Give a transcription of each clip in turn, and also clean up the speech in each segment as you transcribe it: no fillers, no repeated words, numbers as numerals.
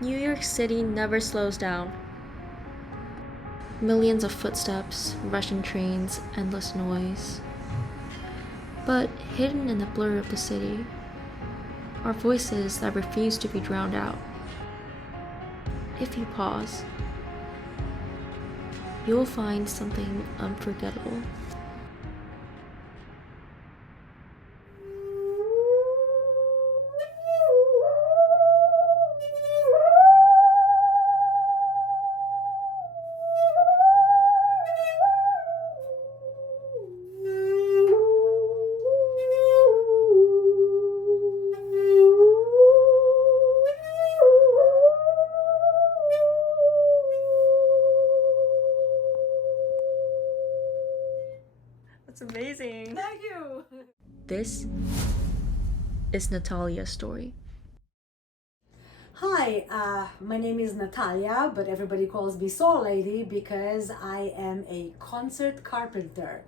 New York City never slows down. Millions of footsteps, rushing trains, endless noise. But hidden in the blur of the city are voices that refuse to be drowned out. If you pause, you'll find something unforgettable. That's amazing. Thank you. This is Natalia's story. Hi, my name is Natalia, but everybody calls me Saw Lady because I am a concert carpenter.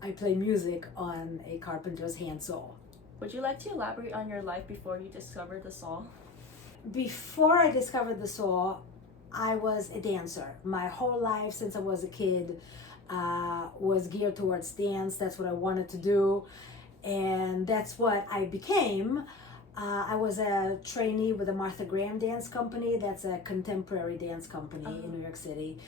I play music on a carpenter's handsaw. Would you like to elaborate on your life before you discovered the saw? Before I discovered the saw, I was a dancer. My whole life since I was a kid was geared towards dance. That's what I wanted to do, and that's what I became. I was a trainee with the Martha Graham Dance Company. That's a contemporary dance company in New York City.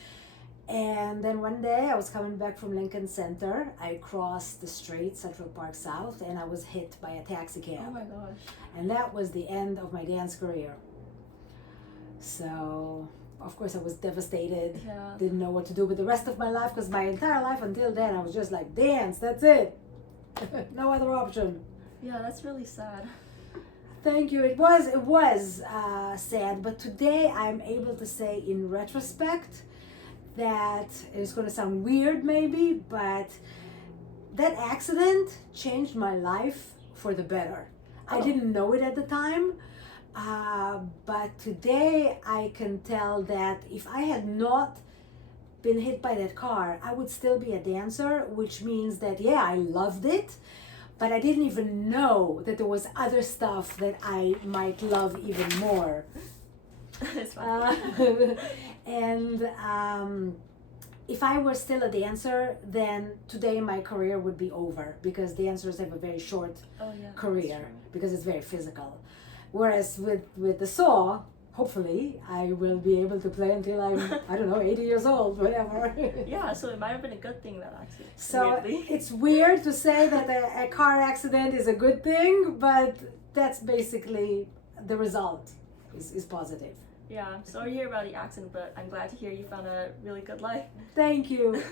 And then one day I was coming back from Lincoln Center. I crossed the street, Central Park South, and I was hit by a taxi cab. Oh my gosh. And that was the end of my dance career. So, of course, I was devastated. Yeah. Didn't know what to do with the rest of my life because my entire life until then I was just like, dance, that's it. No other option. Yeah, that's really sad. Thank you. It was sad, but today I'm able to say in retrospect that it's going to sound weird maybe, but that accident changed my life for the better. I didn't know it at the time, but today I can tell that if I had not been hit by that car, I would still be a dancer, which means that, yeah, I loved it, but I didn't even know that there was other stuff that I might love even more. It's fine. And if I were still a dancer, then today my career would be over because dancers have a very short career because it's very physical. Whereas with the saw, hopefully I will be able to play until I'm, I don't know, 80 years old, whatever. Yeah, so it might have been a good thing, that accident. So weirdly. it's weird to say that a car accident is a good thing, but that's basically the result is positive. Yeah, I'm sorry to hear about the accident, but I'm glad to hear you found a really good life. Thank you.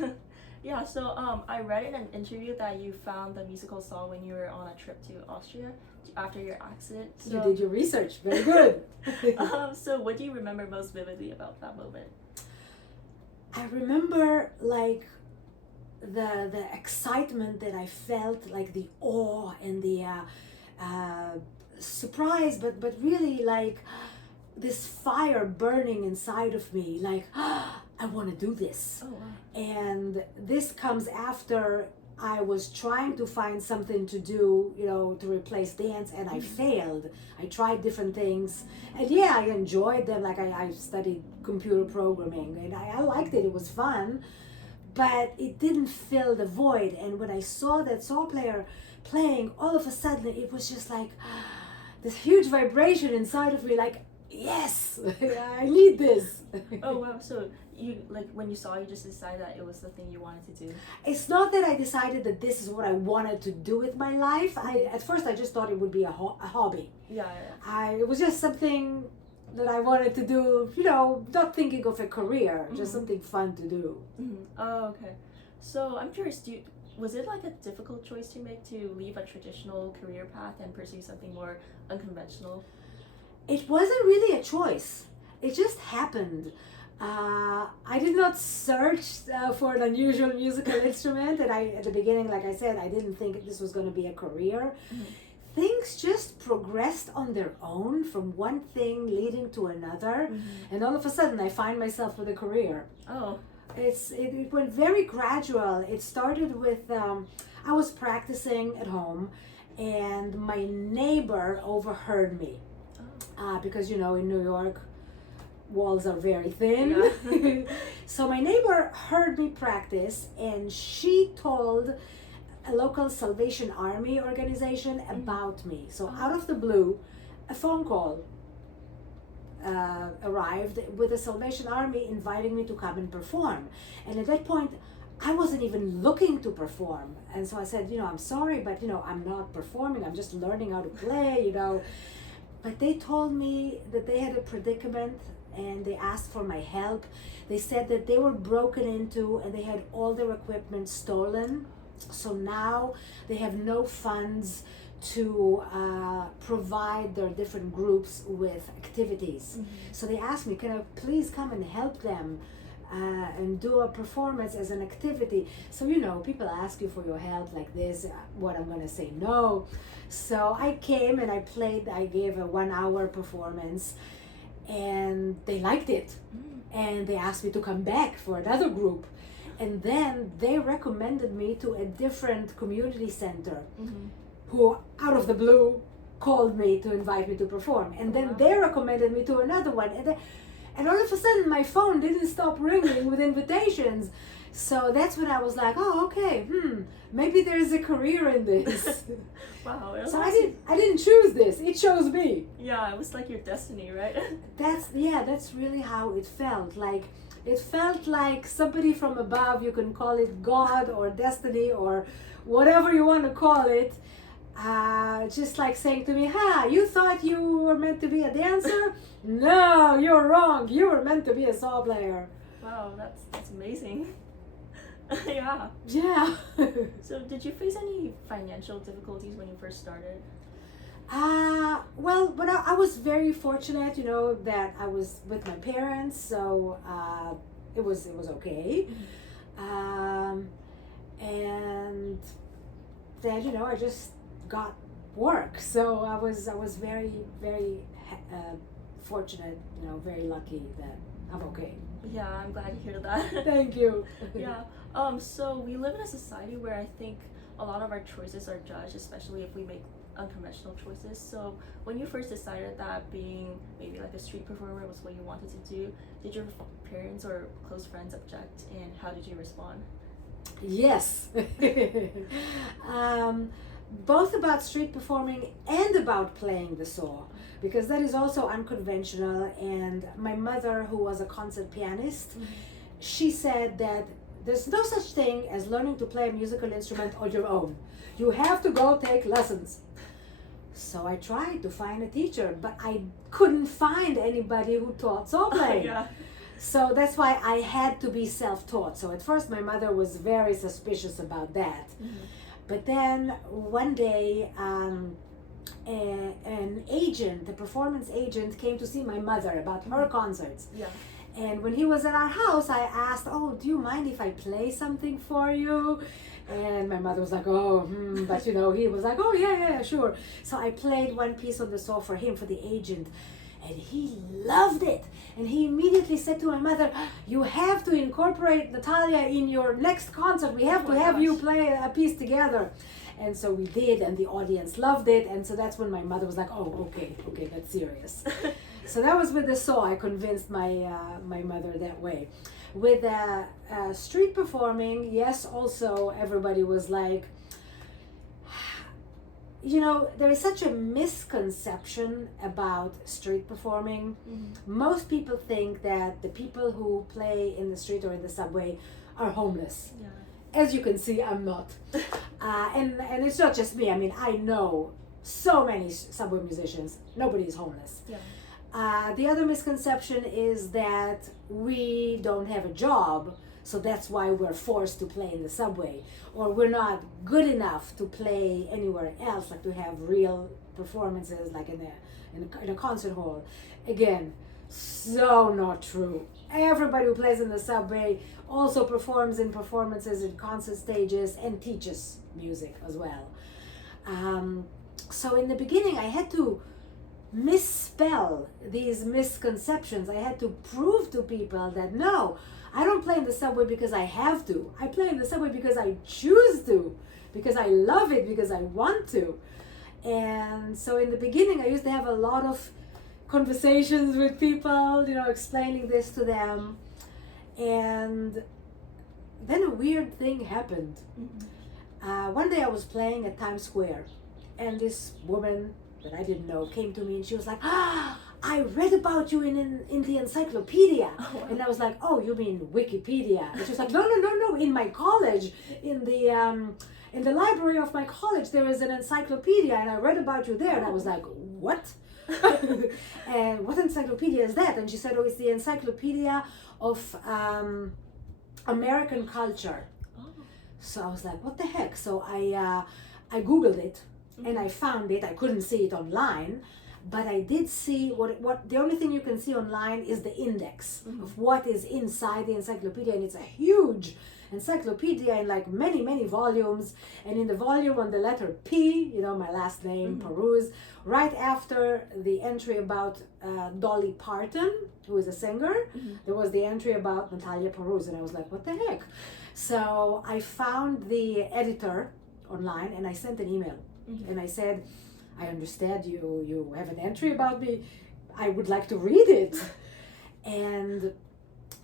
Yeah, so I read in an interview that you found the musical saw when you were on a trip to Austria after your accident. So, You did your research. Very good. so what do you remember most vividly about that moment? I remember like the excitement that I felt, like the awe and the surprise, but really like this fire burning inside of me, like I want to do this. Oh, wow. And this comes after I was trying to find something to do, you know, to replace dance, and I failed. I tried different things, and yeah, I enjoyed them. Like I studied computer programming, and I liked it. It was fun, but it didn't fill the void. And when I saw that saw player playing, all of a sudden it was just like this huge vibration inside of me, like, yes, I need this. Oh wow, so you, like, when you saw it, you just decided that it was the thing you wanted to do? It's not that I decided that this is what I wanted to do with my life. At first I just thought it would be a hobby. Yeah. It was just something that I wanted to do, you know, not thinking of a career, just something fun to do. Oh, okay. So I'm curious, was it like a difficult choice to make, to leave a traditional career path and pursue something more unconventional? It wasn't really a choice. It just happened. I did not search for an unusual musical instrument, and at the beginning, like I said, I didn't think this was going to be a career. Things just progressed on their own, from one thing leading to another, and all of a sudden I find myself with a career. Oh. It went very gradual. It started with, I was practicing at home, and my neighbor overheard me. Because, you know, in New York, walls are very thin. Yeah. So my neighbor heard me practice, and she told a local Salvation Army organization about me. So out of the blue, a phone call arrived with the Salvation Army inviting me to come and perform. And at that point, I wasn't even looking to perform. And so I said, I'm sorry, but I'm not performing. I'm just learning how to play, But they told me that they had a predicament and they asked for my help. They said that they were broken into and they had all their equipment stolen. So now they have no funds to provide their different groups with activities. So they asked me, can I please come and help them and do a performance as an activity? So people ask you for your help like this, what I'm gonna say no. So I came and I gave a 1 hour performance, and they liked it. And they asked me to come back for another group. And then they recommended me to a different community center who, out of the blue, called me to invite me to perform. And then they recommended me to another one. And all of a sudden, my phone didn't stop ringing with invitations. So that's when I was like, oh, okay, maybe there's a career in this. Wow. So I didn't choose this. It chose me. Yeah, it was like your destiny, right? That's really how it felt. It felt like somebody from above, you can call it God or destiny or whatever you want to call it, just like saying to me, you thought you were meant to be a dancer? No, you're wrong. You were meant to be a saw player. Wow, that's amazing. Yeah. Yeah. So did you face any financial difficulties when you first started? Well, but I was very fortunate, that I was with my parents, so it was okay. And then I just got work, so I was very, very fortunate, very lucky that I'm okay. Yeah, I'm glad to hear that. Thank you. Yeah. So we live in a society where I think a lot of our choices are judged, especially if we make unconventional choices. So when you first decided that being maybe like a street performer was what you wanted to do, did your parents or close friends object, and how did you respond? Yes. Both about street performing and about playing the saw, because that is also unconventional. And my mother, who was a concert pianist, she said that there's no such thing as learning to play a musical instrument on your own. You have to go take lessons. So I tried to find a teacher, but I couldn't find anybody who taught saw playing. Yeah. So that's why I had to be self-taught. So at first my mother was very suspicious about that. But then one day an agent, a performance agent, came to see my mother about her concerts. Yeah. And when he was at our house, I asked, oh, do you mind if I play something for you? And my mother was like, but he was like, oh, yeah, sure. So I played one piece on the saw for him, for the agent. And he loved it. And he immediately said to my mother, you have to incorporate Natalia in your next concert. We have to have you play a piece together. And so we did, and the audience loved it. And so that's when my mother was like, oh, okay, that's serious. So that was with the saw. I convinced my my mother that way. With street performing, yes, also everybody was like, there is such a misconception about street performing. Most people think that the people who play in the street or in the subway are homeless. Yeah. As you can see, I'm not. And it's not just me. I mean, I know so many subway musicians. Nobody is homeless. Yeah. The other misconception is that we don't have a job, so that's why we're forced to play in the subway, or we're not good enough to play anywhere else, like to have real performances like in a concert hall. Again, so not true. Everybody who plays in the subway also performs in performances in concert stages and teaches music as well. So in the beginning I had to misspell these misconceptions. I had to prove to people that no, I don't play in the subway because I have to. I play in the subway because I choose to, because I love it, because I want to. And so in the beginning I used to have a lot of conversations with people, explaining this to them. And then a weird thing happened. One day I was playing at Times Square, and this woman that I didn't know came to me, and she was like, I read about you in the encyclopedia. Oh, wow. And I was like, oh, you mean Wikipedia? And she was like, no, in my college, in the library of my college, there is an encyclopedia, and I read about you there. And I was like, what? And what encyclopedia is that? And she said, oh, it's the encyclopedia of American culture. Oh. So I was like, what the heck? So I Googled it, and I found it. I couldn't see it online, but I did see what the only thing you can see online is the index of what is inside the encyclopedia, and it's a huge encyclopedia in like many volumes. And in the volume on the letter P, my last name, Paruz, right after the entry about Dolly Parton, who is a singer, there was the entry about Natalia Paruz, and I was like, what the heck? So I found the editor online, and I sent an email, and I said, I understand you have an entry about me. I would like to read it. And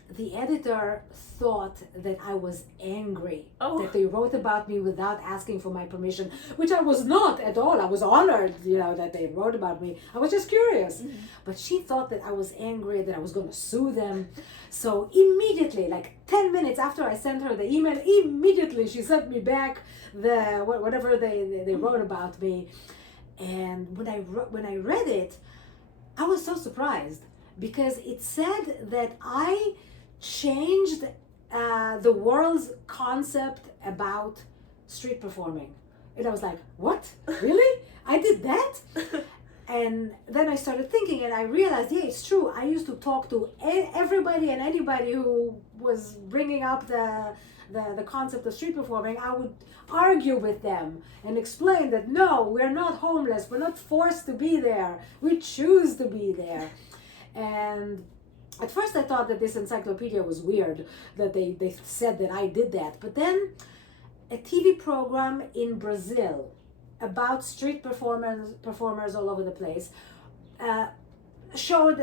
the editor thought that I was angry that they wrote about me without asking for my permission, which I was not at all. I was honored, that they wrote about me. I was just curious. But she thought that I was angry, that I was going to sue them. So immediately, like 10 minutes after I sent her the email, immediately she sent me back whatever they wrote about me. And when I read it, I was so surprised, because it said that I changed the world's concept about street performing. And I was like, what? Really? I did that? And then I started thinking, and I realized, yeah, it's true. I used to talk to everybody and anybody who was bringing up the concept of street performing. I would argue with them and explain that no, we're not homeless. We're not forced to be there. We choose to be there. And at first I thought that this encyclopedia was weird, that they said that I did that. But then a TV program in Brazil about street performers all over the place showed,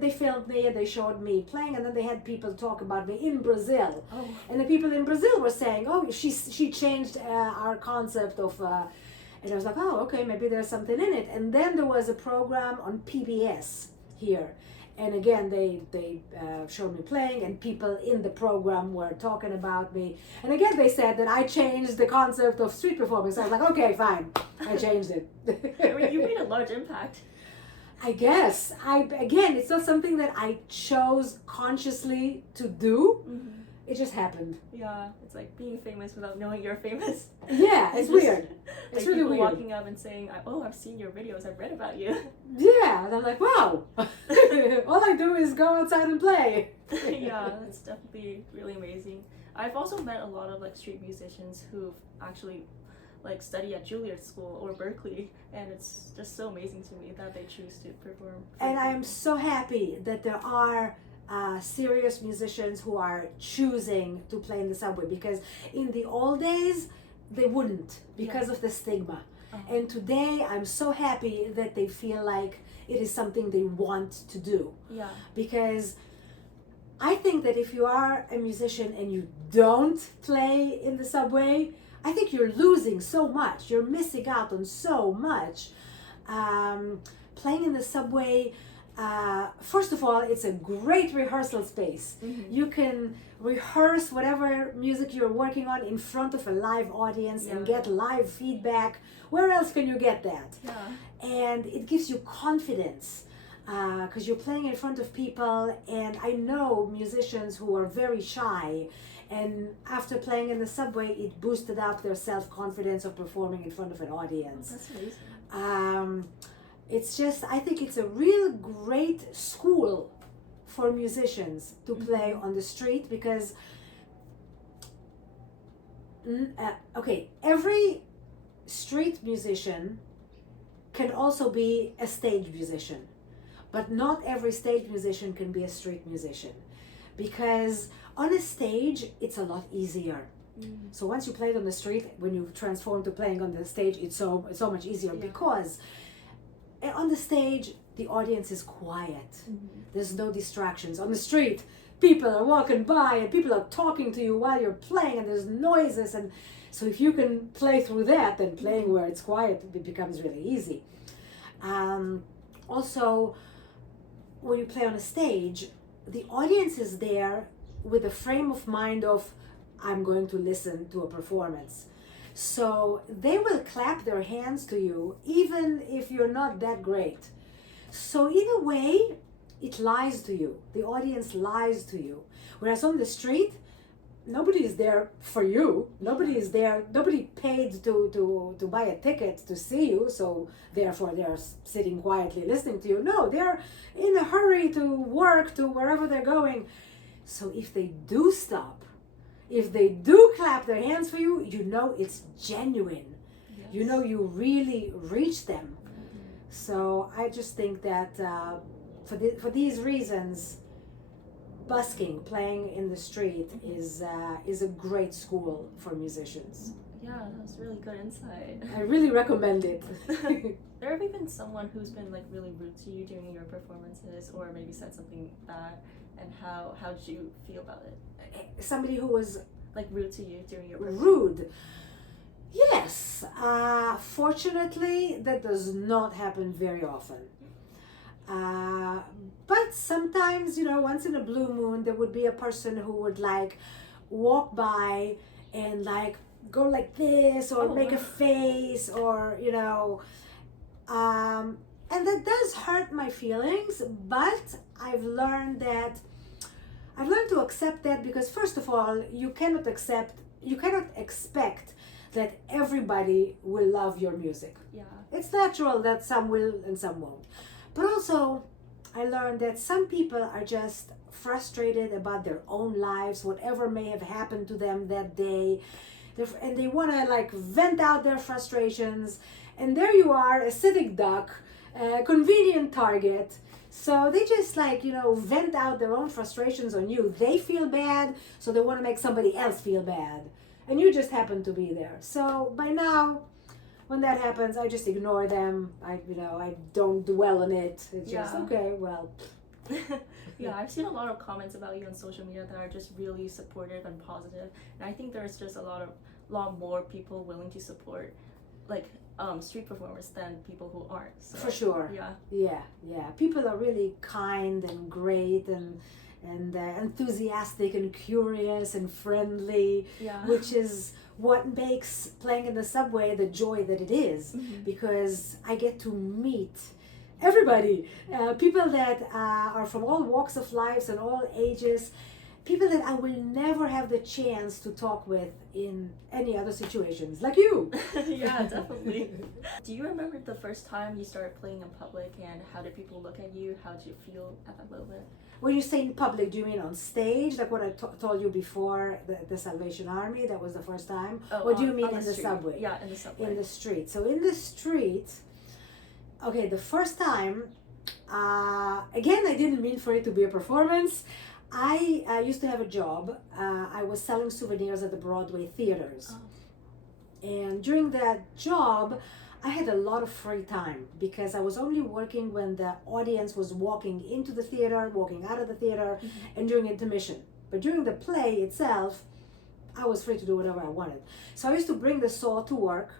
they filmed me, and they showed me playing, and then they had people talk about me in Brazil. And the people in Brazil were saying, oh, she changed our concept of, and I was like, oh, okay, maybe there's something in it. And then there was a program on PBS here. And again, they showed me playing, and people in the program were talking about me. And again, they said that I changed the concept of street performing. So I was like, okay, fine, I changed it. You made a large impact. I guess. Again, it's not something that I chose consciously to do. It just happened. Yeah, it's like being famous without knowing you're famous. Yeah, it's weird. It's like really people weird. walking up and saying, oh, I've seen your videos, I've read about you. Yeah, and I'm like, wow. All I do is go outside and play. Yeah, that's definitely really amazing. I've also met a lot of like street musicians who've actually like study at Juilliard School or Berkeley, and it's just so amazing to me that they choose to perform. And I am so happy that there are serious musicians who are choosing to play in the subway, because in the old days they wouldn't, because of the stigma. And today I'm so happy that they feel like it is something they want to do. Yeah. Because I think that if you are a musician and you don't play in the subway, I think you're losing so much. You're missing out on so much. Playing in the subway, first of all, it's a great rehearsal space. You can rehearse whatever music you're working on in front of a live audience and get live feedback. Where else can you get that? Yeah. And it gives you confidence, because you're playing in front of people. And I know musicians who are very shy, and after playing in the subway, it boosted up their self-confidence of performing in front of an audience. That's amazing. It's just, I think it's a real great school for musicians to play on the street, because every street musician can also be a stage musician, but not every stage musician can be a street musician, because on a stage it's a lot easier. So once you play it on the street, when you transform to playing on the stage, it's so much easier, because on the stage the audience is quiet. Mm-hmm. There's no distractions. On the street, people are walking by and people are talking to you while you're playing, and there's noises. And so if you can play through that, then playing where it's quiet, it becomes really easy. Also, when you play on a stage, the audience is there with a frame of mind of, I'm going to listen to a performance. So they will clap their hands to you even if you're not that great. So in a way, it lies to you. The audience lies to you. Whereas on the street, nobody is there for you. Nobody is there. Nobody paid to buy a ticket to see you. So therefore, they're sitting quietly listening to you. No, they're in a hurry to work, to wherever they're going. So if they do stop, if they do clap their hands for you, you know it's genuine. Yes. You know you really reach them. So I just think that for these reasons, busking, playing in the street, is a great school for musicians. Yeah, that was really good insight. I really recommend it. There have been someone who's been like really rude to you during your performances, or maybe said something bad, and how did you feel about it? Somebody who was Like rude to you during your performance? rude. Yes. Fortunately, that does not happen very often. But sometimes, once in a blue moon, there would be a person who would like walk by and like go like this, or make a face, or and that does hurt my feelings. But I've learned to accept that, because first of all, you cannot expect that everybody will love your music. Yeah. It's natural that some will and some won't. But also, I learned that some people are just frustrated about their own lives, whatever may have happened to them that day, and they want to like vent out their frustrations. And there you are, a sitting duck, a convenient target. So they just vent out their own frustrations on you. They feel bad, so they want to make somebody else feel bad. And you just happen to be there. So by now, when that happens, I just ignore them. I don't dwell on it. It's just, okay, well. Yeah, I've seen a lot of comments about you on social media that are just really supportive and positive. And I think there's just a lot more people willing to support street performers than people who aren't. So, for sure. Yeah. People are really kind and great and enthusiastic and curious and friendly, which is what makes playing in the subway the joy that it is. Because I get to meet everybody, people that are from all walks of life and all ages, people that I will never have the chance to talk with in any other situations, like you. Yeah, definitely. Do you remember the first time you started playing in public, and how did people look at you? How did you feel at that moment? When you say in public, do you mean on stage, like what I told you before, the Salvation Army, that was the first time? Or do you mean in the subway? Yeah, in the subway. In the street. So in the street, okay, the first time, again, I didn't mean for it to be a performance. I used to have a job. I was selling souvenirs at the Broadway theaters. And during that job, I had a lot of free time, because I was only working when the audience was walking into the theater, walking out of the theater, and during intermission. But during the play itself, I was free to do whatever I wanted. So I used to bring the saw to work,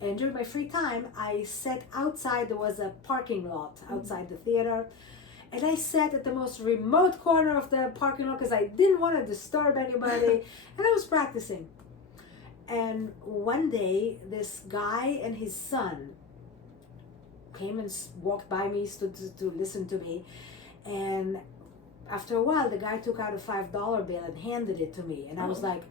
and during my free time, I sat outside. There was a parking lot outside the theater, and I sat at the most remote corner of the parking lot because I didn't want to disturb anybody, and I was practicing. And one day, this guy and his son came and walked by me, stood to listen to me. And after a while, the guy took out a $5 bill and handed it to me. And I was like,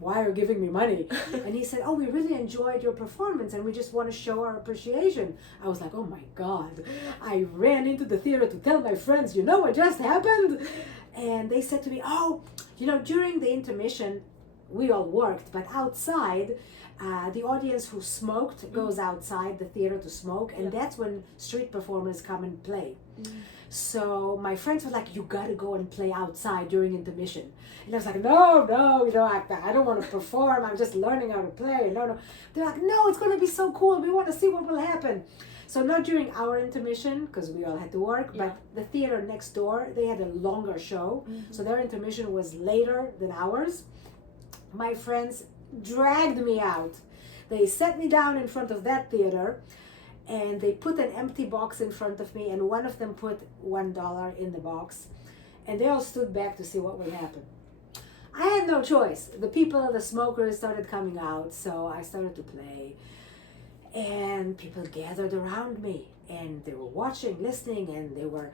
why are you giving me money? And he said, we really enjoyed your performance and we just want to show our appreciation. I was like, oh my God. I ran into the theater to tell my friends, you know what just happened? And they said to me, during the intermission, we all worked, but outside, the audience who smoked goes outside the theater to smoke, and that's when street performers come and play. So my friends were like, you gotta go and play outside during intermission. And I was like, no, I don't want to perform, I'm just learning how to play. No. They're like, no, it's gonna be so cool, we want to see what will happen. So not during our intermission, because we all had to work, Yeah. but the theater next door, they had a longer show. So their intermission was later than ours. My friends dragged me out. They set me down in front of that theater, and they put an empty box in front of me, and one of them put $1 in the box, and they all stood back to see what would happen. I had no choice. The people, the smokers started coming out, so I started to play, and people gathered around me, and they were watching, listening, and they were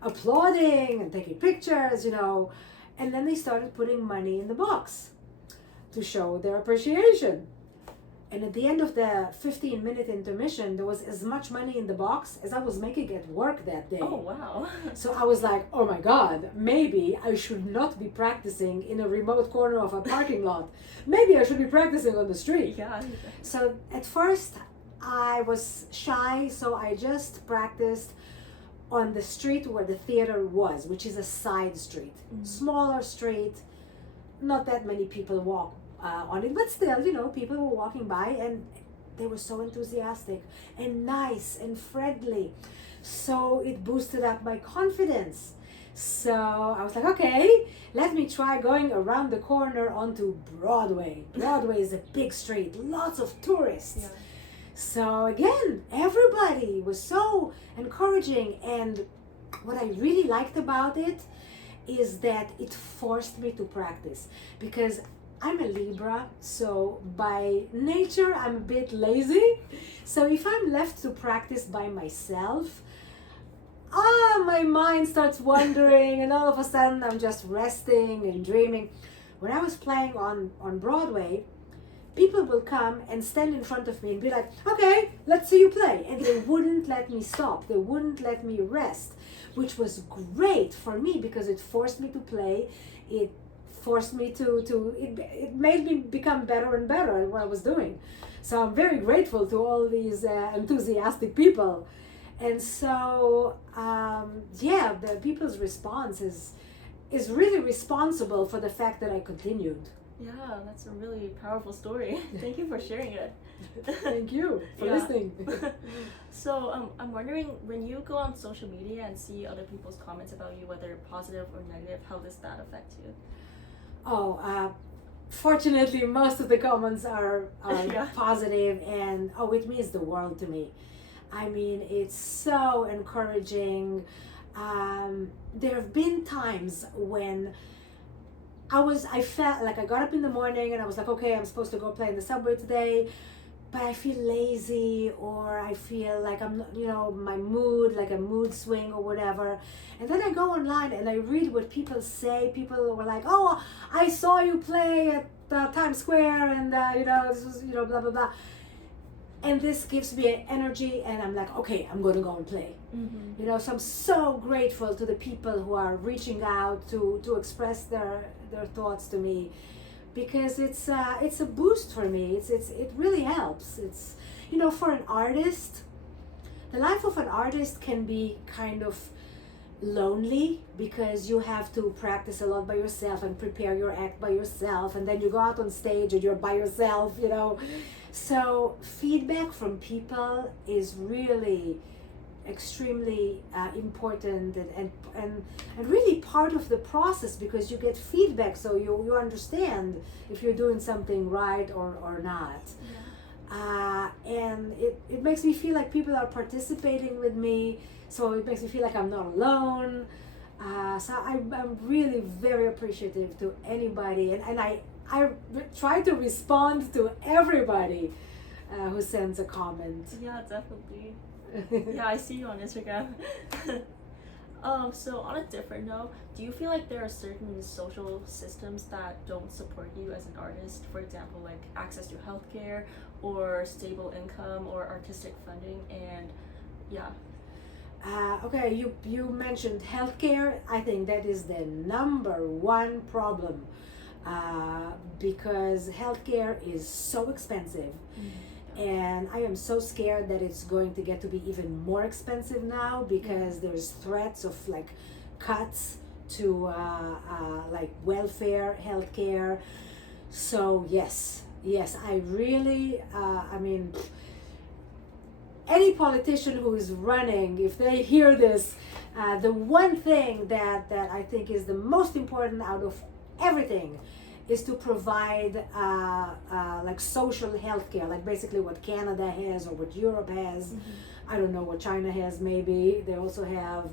applauding and taking pictures, and then they started putting money in the box to show their appreciation. And at the end of the 15-minute intermission, there was as much money in the box as I was making at work that day. Oh, wow. So I was like, oh my God, maybe I should not be practicing in a remote corner of a parking lot. Maybe I should be practicing on the street. Yeah. So at first I was shy, so I just practiced on the street where the theater was, which is a side street. Smaller street, not that many people walk on it, but still, people were walking by and they were so enthusiastic and nice and friendly. So it boosted up my confidence. So I was like, okay, let me try going around the corner onto Broadway. Broadway is a big street, lots of tourists. Yeah. So again, everybody was so encouraging, and what I really liked about it is that it forced me to practice, because I'm a Libra, so by nature I'm a bit lazy. So if I'm left to practice by myself, my mind starts wandering and all of a sudden I'm just resting and dreaming. When I was playing on Broadway, people will come and stand in front of me and be like, okay, let's see you play. And they wouldn't let me stop. They wouldn't let me rest, which was great for me because it forced me to play. It forced me it made me become better and better at what I was doing. So I'm very grateful to all these enthusiastic people. And so, the people's response is really responsible for the fact that I continued. Yeah, that's a really powerful story. Thank you for sharing it. Thank you for Yeah. listening. So I'm wondering, when you go on social media and see other people's comments about you, whether positive or negative, how does that affect you? Fortunately, most of the comments are Yeah. positive, and it means the world to me. I mean, it's so encouraging. There have been times when I felt like I got up in the morning and I was like, okay, I'm supposed to go play in the subway today, but I feel lazy, or I feel like I'm, my mood, like a mood swing or whatever. And then I go online and I read what people say. People were like, oh, I saw you play at Times Square, and, this was, blah, blah, blah. And this gives me an energy, and I'm like, okay, I'm going to go and play. Mm-hmm. So I'm so grateful to the people who are reaching out to express their thoughts to me, because it's a boost for me. It really helps. It's, for an artist, the life of an artist can be kind of lonely, because you have to practice a lot by yourself and prepare your act by yourself, and then you go out on stage and you're by yourself, So feedback from people is really extremely important and really part of the process, because you get feedback, so you understand if you're doing something right or not. Yeah. And it makes me feel like people are participating with me, so it makes me feel like I'm not alone. So I'm really very appreciative to anybody, and I try to respond to everybody who sends a comment. Yeah, definitely. Yeah, I see you on Instagram. So on a different note, do you feel like there are certain social systems that don't support you as an artist? For example, like access to healthcare or stable income or artistic funding, and yeah. Okay, you mentioned healthcare. I think that is the number one problem, because healthcare is so expensive. And I am so scared that it's going to get to be even more expensive now, because there's threats of like cuts to like welfare, healthcare. So yes, I really, any politician who is running, if they hear this, the one thing that I think is the most important out of everything is to provide like social health care, like basically what Canada has or what Europe has. I don't know what China has. Maybe they also have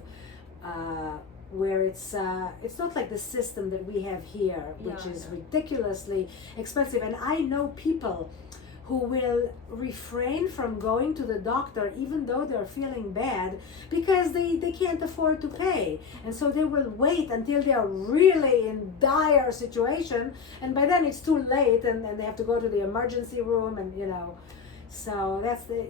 where it's not like the system that we have here, which is ridiculously expensive. And I know people who will refrain from going to the doctor even though they're feeling bad because they can't afford to pay. And so they will wait until they are really in dire situation, and by then it's too late, and they have to go to the emergency room, and so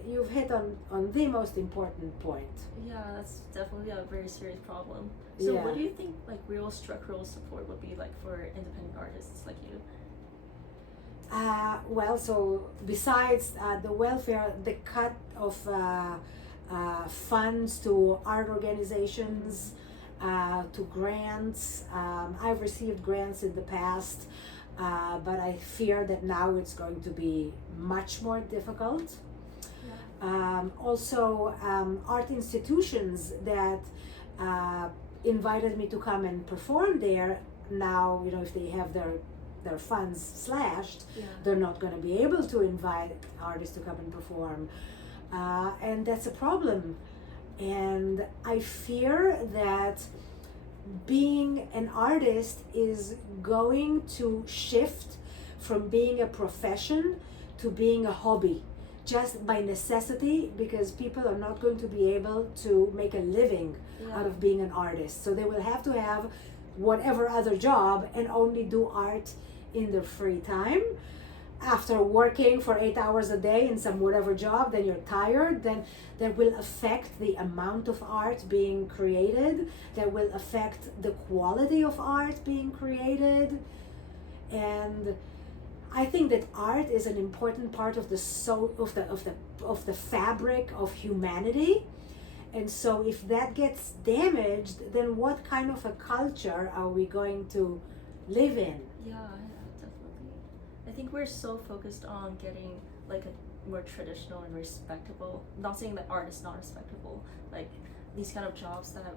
you've hit on the most important point. Yeah, that's definitely a very serious problem. So what do you think like real structural support would be like for independent artists like you? Well, so besides the welfare, the cut of funds to art organizations, to grants. I've received grants in the past, but I fear that now it's going to be much more difficult. Also, art institutions that invited me to come and perform there, now, if they have their funds slashed, they're not going to be able to invite artists to come and perform, and that's a problem. And I fear that being an artist is going to shift from being a profession to being a hobby, just by necessity, because people are not going to be able to make a living out of being an artist. So they will have to have whatever other job and only do art in their free time. After working for 8 hours a day in some whatever job, then you're tired, then that will affect the amount of art being created, that will affect the quality of art being created. And I think that art is an important part of the of the fabric of humanity. And so if that gets damaged, then what kind of a culture are we going to live in? Yeah, definitely. I think we're so focused on getting like a more traditional and respectable, not saying that art is not respectable, like these kind of jobs that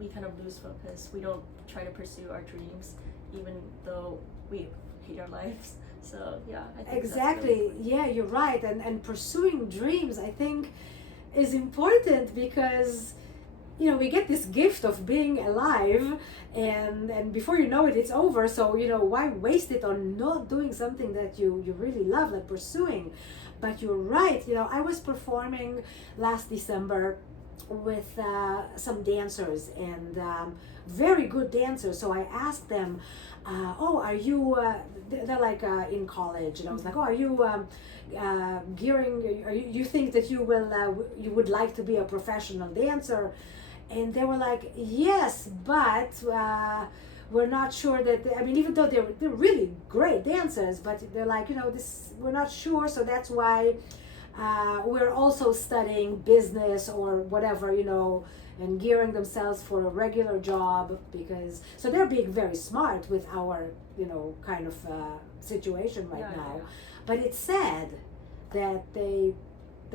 we kind of lose focus. We don't try to pursue our dreams even though we hate our lives. So yeah, I think exactly. That's really Yeah, you're right. And pursuing dreams, I think, is important because we get this gift of being alive, and before you know it, it's over. So why waste it on not doing something that you really love, like pursuing? But you're right. I was performing last December with some dancers, and very good dancers. So I asked them, oh, are you they're like in college, and I was like, oh, are you you think that you would like to be a professional dancer? And they were like, yes, but we're not sure that even though they're really great dancers, but they're like, we're not sure, so that's why we're also studying business or whatever, and gearing themselves for a regular job, because so they're being very smart with our kind of situation right now. Yeah. But it's sad that they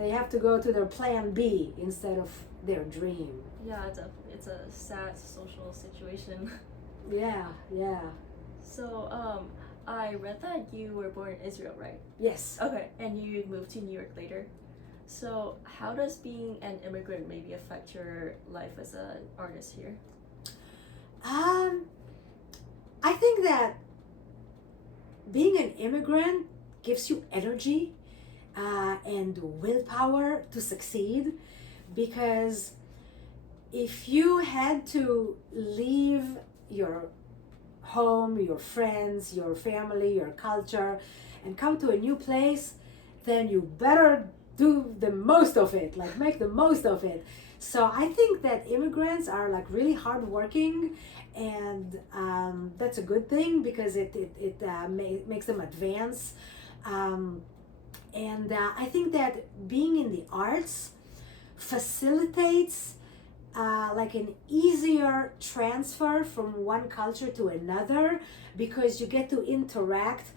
have to go to their plan B instead of their dream. Yeah, it's a sad social situation. Yeah. So I read that you were born in Israel, right? Yes. Okay, and you moved to New York later. So how does being an immigrant maybe affect your life as an artist here? I think that being an immigrant gives you energy and willpower to succeed, because if you had to leave your home, your friends, your family, your culture, and come to a new place, then you better do the most of it, like make the most of it. So I think that immigrants are like really hardworking, and that's a good thing because it makes them advance. And I think that being in the arts facilitates like an easier transfer from one culture to another, because you get to interact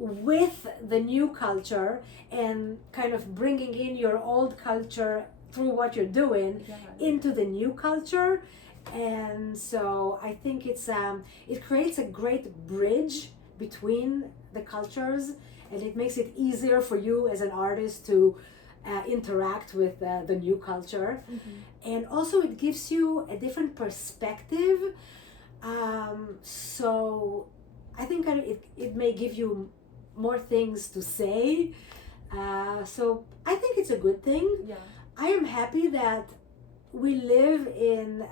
with the new culture and kind of bringing in your old culture through what you're doing into the new culture. And so I think it creates a great bridge between the cultures, and it makes it easier for you as an artist to interact with the new culture. And also it gives you a different perspective. So I think it may give you more things to say. So I think it's a good thing. Yeah. I am happy that we live in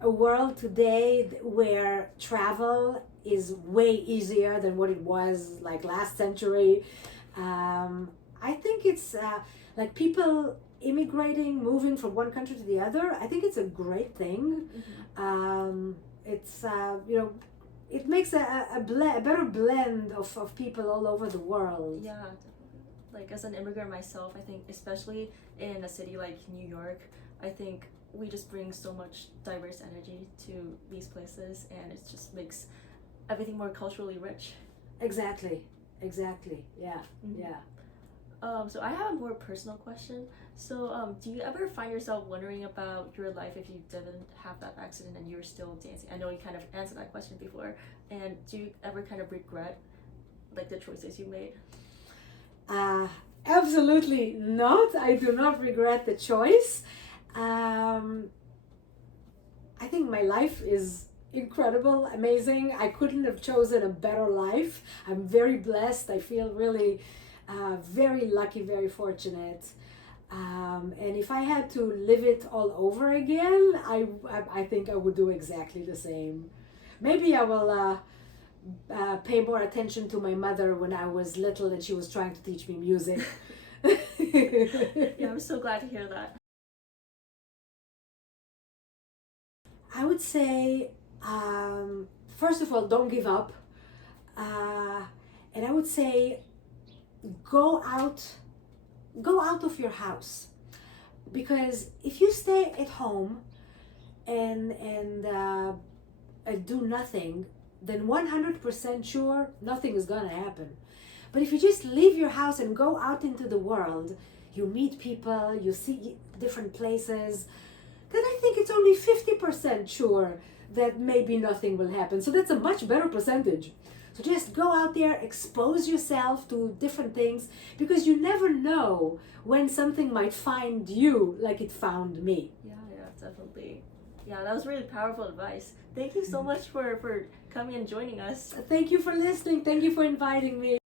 a world today where travel is way easier than what it was like last century. I think it's like people immigrating, moving from one country to the other. I think it's a great thing. It's it makes a better blend of people all over the world. Yeah, definitely. Like as an immigrant myself, I think especially in a city like New York, I think we just bring so much diverse energy to these places, and it just makes everything more culturally rich. Exactly. Yeah. Yeah. So I have a more personal question. So, do you ever find yourself wondering about your life if you didn't have that accident and you were still dancing? I know you kind of answered that question before. And do you ever kind of regret like the choices you made? Absolutely not. I do not regret the choice. I think my life is incredible, amazing. I couldn't have chosen a better life. I'm very blessed. I feel really very lucky, very fortunate. And if I had to live it all over again, I think I would do exactly the same. Maybe I will pay more attention to my mother when I was little and she was trying to teach me music. Yeah, I'm so glad to hear that. I would say, first of all, don't give up. And I would say, go out of your house, because if you stay at home and do nothing, then 100% sure nothing is gonna happen. But if you just leave your house and go out into the world, you meet people, you see different places, then I think it's only 50% sure that maybe nothing will happen. So that's a much better percentage. So just go out there, expose yourself to different things, because you never know when something might find you like it found me. Yeah, definitely. Yeah, that was really powerful advice. Thank you so much for coming and joining us. Thank you for listening. Thank you for inviting me.